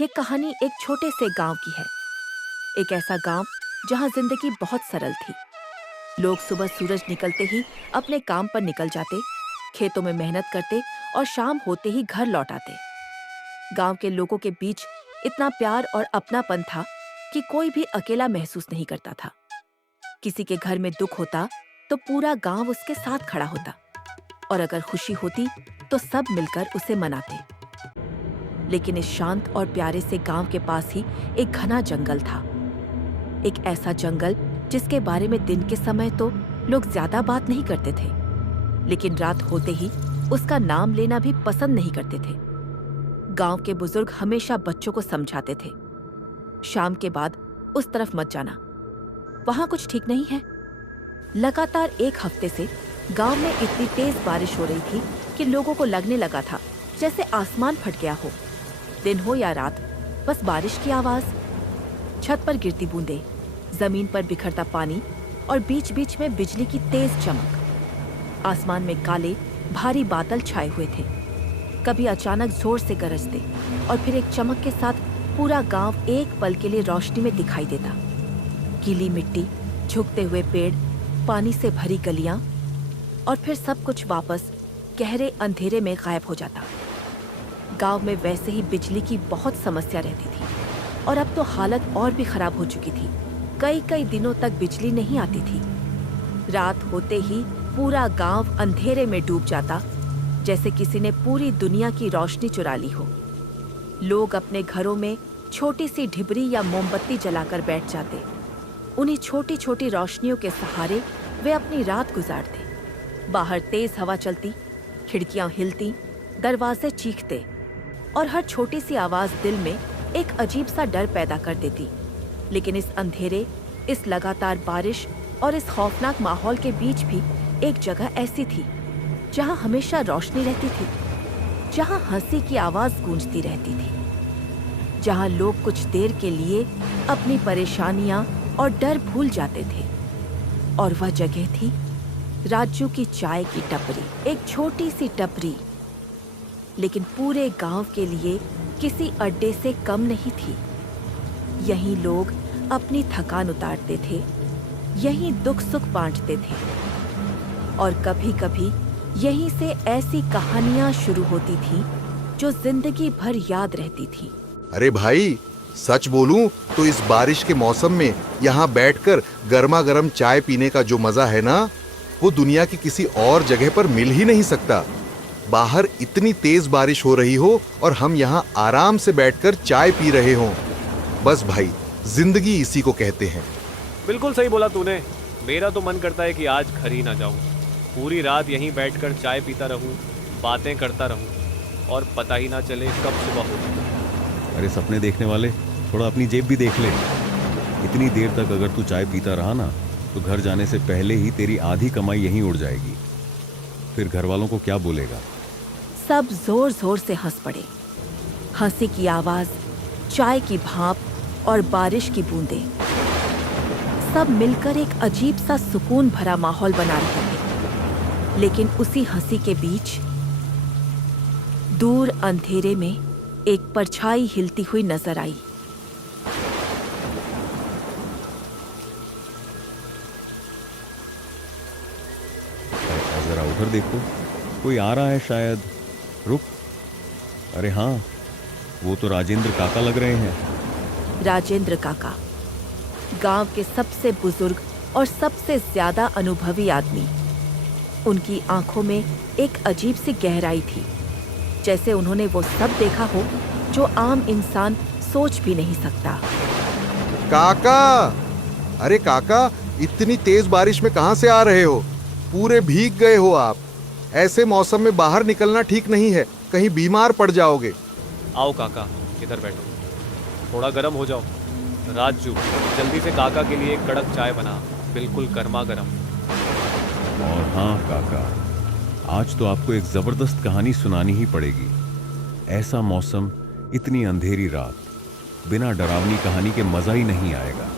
ये कहानी एक छोटे से गांव की है। एक ऐसा गांव जहां जिंदगी बहुत सरल थी। लोग सुबह सूरज निकलते ही अपने काम पर निकल जाते, खेतों में मेहनत करते और शाम होते ही घर लौट आते। गांव के लोगों के बीच इतना प्यार और अपनापन था कि कोई भी अकेला महसूस नहीं करता था। किसी के घर में दुख होता तो पूरा गांव उसके साथ खड़ा होता, और अगर खुशी होती तो सब मिलकर उसे मनाते। लेकिन इस शांत और प्यारे से गांव के पास ही एक घना जंगल था। एक ऐसा जंगल जिसके बारे में दिन के समय तो लोग ज्यादा बात नहीं करते थे, लेकिन रात होते ही उसका नाम लेना भी पसंद नहीं करते थे। गांव के बुजुर्ग हमेशा बच्चों को समझाते थे, शाम के बाद उस तरफ मत जाना, वहां कुछ ठीक नहीं है। लगातार एक हफ्ते से गांव में इतनी तेज बारिश हो रही थी कि लोगों को लगने लगा था जैसे आसमान फट गया हो। दिन हो या रात, बस बारिश की आवाज, छत पर गिरती बूंदें, जमीन पर बिखरता पानी और बीच बीच में बिजली की तेज चमक। आसमान में काले भारी बादल छाए हुए थे। कभी अचानक जोर से गरजते और फिर एक चमक के साथ पूरा गांव एक पल के लिए रोशनी में दिखाई देता। गीली मिट्टी, झुकते हुए पेड़, पानी से भरी गलियां, और फिर सब कुछ वापस गहरे अंधेरे में गायब हो जाता। गांव में वैसे ही बिजली की बहुत समस्या रहती थी, और अब तो हालत और भी खराब हो चुकी थी। कई कई दिनों तक बिजली नहीं आती थी। रात होते ही पूरा गांव अंधेरे में डूब जाता, जैसे किसी ने पूरी दुनिया की रोशनी चुरा ली हो। लोग अपने घरों में छोटी सी ढिबरी या मोमबत्ती जलाकर बैठ जाते। उन्हीं छोटी छोटी रोशनियों के सहारे वे अपनी रात गुजारते। बाहर तेज हवा चलती, खिड़कियां हिलती, दरवाजे चीखते, और हर छोटी सी आवाज दिल में एक अजीब सा डर पैदा कर देती। लेकिन इस अंधेरे, इस लगातार बारिश और इस खौफनाक माहौल के बीच भी एक जगह ऐसी थी जहां हमेशा रोशनी रहती थी, जहां हंसी की आवाज गूंजती रहती थी, जहां लोग कुछ देर के लिए अपनी परेशानियां और डर भूल जाते थे। और वह जगह थी राजू की चाय की टपरी। एक छोटी सी टपरी, लेकिन पूरे गांव के लिए किसी अड्डे से कम नहीं थी। यहीं लोग अपनी थकान उतारते थे, यहीं दुख सुख बांटते थे, और कभी कभी यहीं से ऐसी कहानियां शुरू होती थी जो जिंदगी भर याद रहती थी। अरे भाई, सच बोलूं तो इस बारिश के मौसम में यहाँ बैठकर गर्मा गर्म चाय पीने का जो मजा है ना, वो दुनिया की किसी और जगह पर मिल ही नहीं सकता। बाहर इतनी तेज बारिश हो रही हो और हम यहाँ आराम से बैठकर चाय पी रहे हों। बस भाई, जिंदगी इसी को कहते हैं। बिल्कुल सही बोला तूने। मेरा तो मन करता है कि आज घर ही ना जाऊं, पूरी रात यहीं बैठकर चाय पीता रहूं, बातें करता रहूं, और पता ही ना चले कब सुबह हो। अरे सपने देखने वाले, थोड़ा अपनी जेब भी देख ले। इतनी देर तक अगर तू चाय पीता रहा ना, तो घर जाने से पहले ही तेरी आधी कमाई यहीं उड़ जाएगी। फिर घर वालों को क्या बोलेगा? सब जोर जोर से हंस पड़े। हंसी की आवाज, चाय की भाप और बारिश की बूंदें, सब मिलकर एक अजीब सा सुकून भरा माहौल बना रहे थे। लेकिन उसी हंसी के बीच दूर अंधेरे में एक परछाई हिलती हुई नजर आई। जरा उधर देखो, कोई आ रहा है शायद। रुक, अरे हाँ, वो तो राजेंद्र काका लग रहे हैं। राजेंद्र काका, गांव के सबसे बुजुर्ग और सबसे ज्यादा अनुभवी आदमी। उनकी आंखों में एक अजीब सी गहराई थी, जैसे उन्होंने वो सब देखा हो जो आम इंसान सोच भी नहीं सकता। काका! अरे काका, इतनी तेज बारिश में कहाँ से आ रहे हो? पूरे भीग गए हो आप। ऐसे मौसम में बाहर निकलना ठीक नहीं है, कहीं बीमार पड़ जाओगे। आओ काका, इधर बैठो, थोड़ा गर्म हो जाओ। राजू, जल्दी से काका के लिए एक कड़क चाय बना, बिल्कुल गर्मा गर्म। और हाँ काका, आज तो आपको एक जबरदस्त कहानी सुनानी ही पड़ेगी। ऐसा मौसम, इतनी अंधेरी रात, बिना डरावनी कहानी के मजा ही नहीं आएगा।